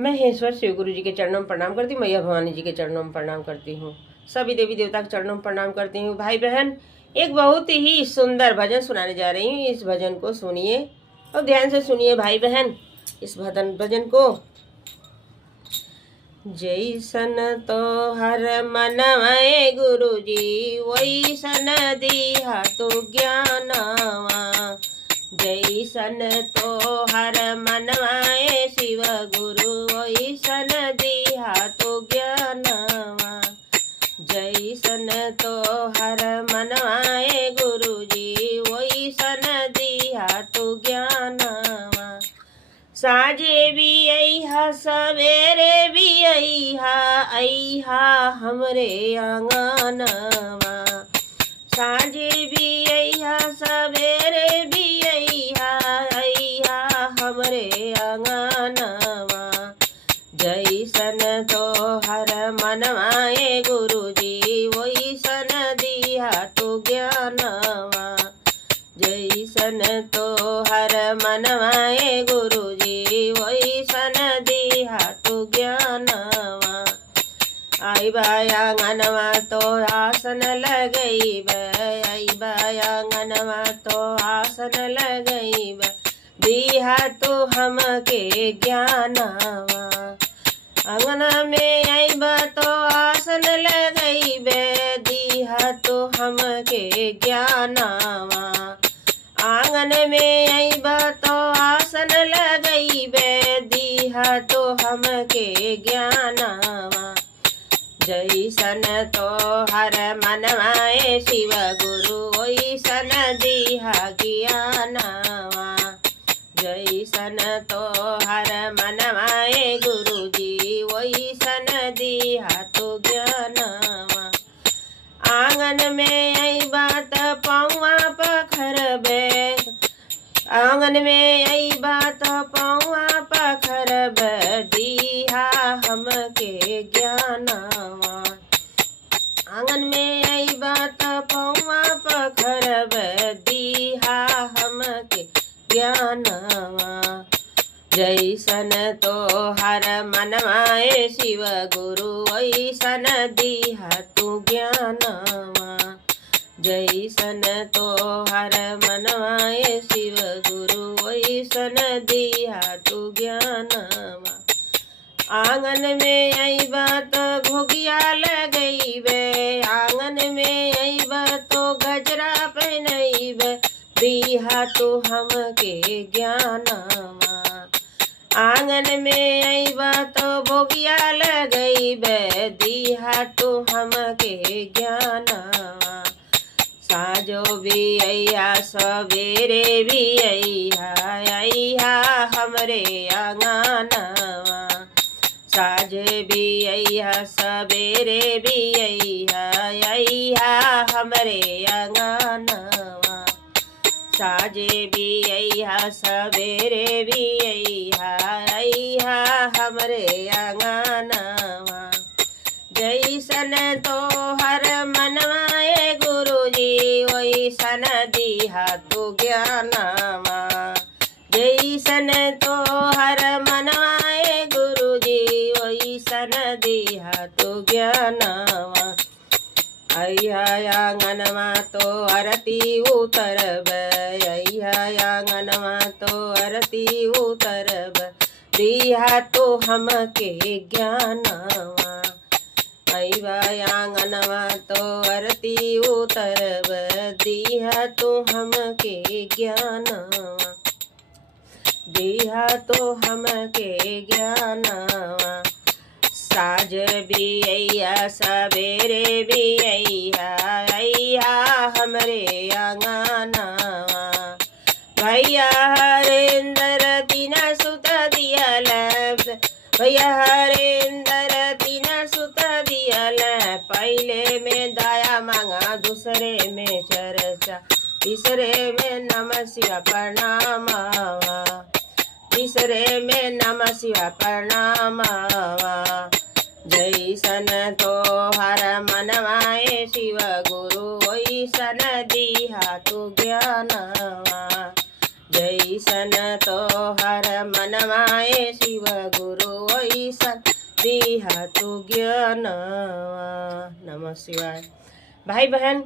महेश्वर शिव गुरु जी के चरणों में प्रणाम करती हूँ। मैया भवानी जी के चरणों में प्रणाम करती हूँ। सभी देवी देवता के चरणों में प्रणाम करती हूँ। भाई बहन, एक बहुत ही सुंदर भजन सुनाने जा रही हूँ। इस भजन को सुनिए और ध्यान से सुनिए भाई बहन इस भजन को। जैसन तो हर मनवाए गुरु जी वैसन दिया तो ज्ञानवा। जैसन तो हर मनवाए शिव गुरु वैसन दिया तो ज्ञानवा। जैसन तो हर मनवाए गुरु जी वैसन दिया तो ज्ञानवा। साँझे भी अइहा सवेरे भी अइहा हमरे आंगनवा। साँझे भी अइहा सवेरे भी अइहा हमरे आंगनवा। जैसन तो हर मनवाए गुरु जी वैसन दिया तो ज्ञानवा। जैसन तो हर मनवाए गुरु जी वैसन दिया तो ज्ञानवा। आइबा आंगनवा तो आसन लगइब, आइबा आंगनवा तो आसन लगइब। दिया तो हमके ज्ञानवा। आंगन में आइबा तो आसन लगइब, दिया तो हमके ज्ञानवा। आंगन में अइबा तो आसन लगइबे, दिहा तो हमके ज्ञानवा। जैसन तो हर मनवाए शिव गुरु वैसन दिहा ज्ञानवा। जैसन तो हर मनवाए गुरु जी वैसन दिहा तो ज्ञानवा। आंगन में अइबा त पौवा पखरबे, आंगन में अइबा त पौवा पखरब। दिहा हमके ज्ञानवा। आंगन में अइबा त पौवा पखरब, दिहा हमके ज्ञानवा। जैसन तो हर मनवाए शिव गुरु वैसन दिहा तू ज्ञानवा। जैसन तो हर मनवाए शिव गुरु वैसन दिहा तू ज्ञानवा। आंगन में अइबा तो घोगिया लगइबे, आंगन में अइबा तो गजरा पहनइबे। दिहा तो हमके ज्ञानवा। आंगन में अइबा तो भोगिया लगइबे, दिहा तो हमके ज्ञानवा। साँझो भी अइहा सवेरे भी अइहा हमरे आंगनवा। साँझे भी अइहा सवेरे भी अइहा हमरे आंगनवा। साँझे भी अइहा सवेरे भी अइहा हमरे आंगनवा। जैसन तो हर मनवाए गुरु जी वैसन दिहा तो ज्ञानवा। जैसन तो हर मनवाए गुरु जी वैसन दिहा तो ज्ञानवा। अइहा आंगनवा तो आरती उतरब, अइहा आंगनवा तो आरती उतरब। दिहा तो हमके ज्ञानवा। अइबा आंगनवा तो आरती उतरब, दिहा तो हमके ज्ञानवा। दिहा तो हमके ज्ञानवा। साँझ भी अइहा सवेरे भी अइहा हमरे आंगनवा। भैया हरेंद्र दीना सुत दियल, भैया हरेंद्र दीना सुत दियल। पहले में दया मांगा, दूसरे में चर्चा, तीसरे में नमः शिवाय प्रणामवा। तीसरे में नमः शिवाय प्रणामवा। जैसन तो हर मनवाए शिव गुरु वैसन दिहा तो ज्ञानवा। जय ऐसन तो हर मनवाए शिव गुरु ऐसन दिहा तू ज्ञान। नमः शिवाय। भाई बहन,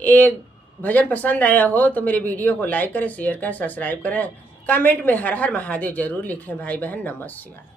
ये भजन पसंद आया हो तो मेरे वीडियो को लाइक करें, शेयर करें, सब्सक्राइब करें, कमेंट में हर हर महादेव जरूर लिखें। भाई बहन, नमः शिवाय।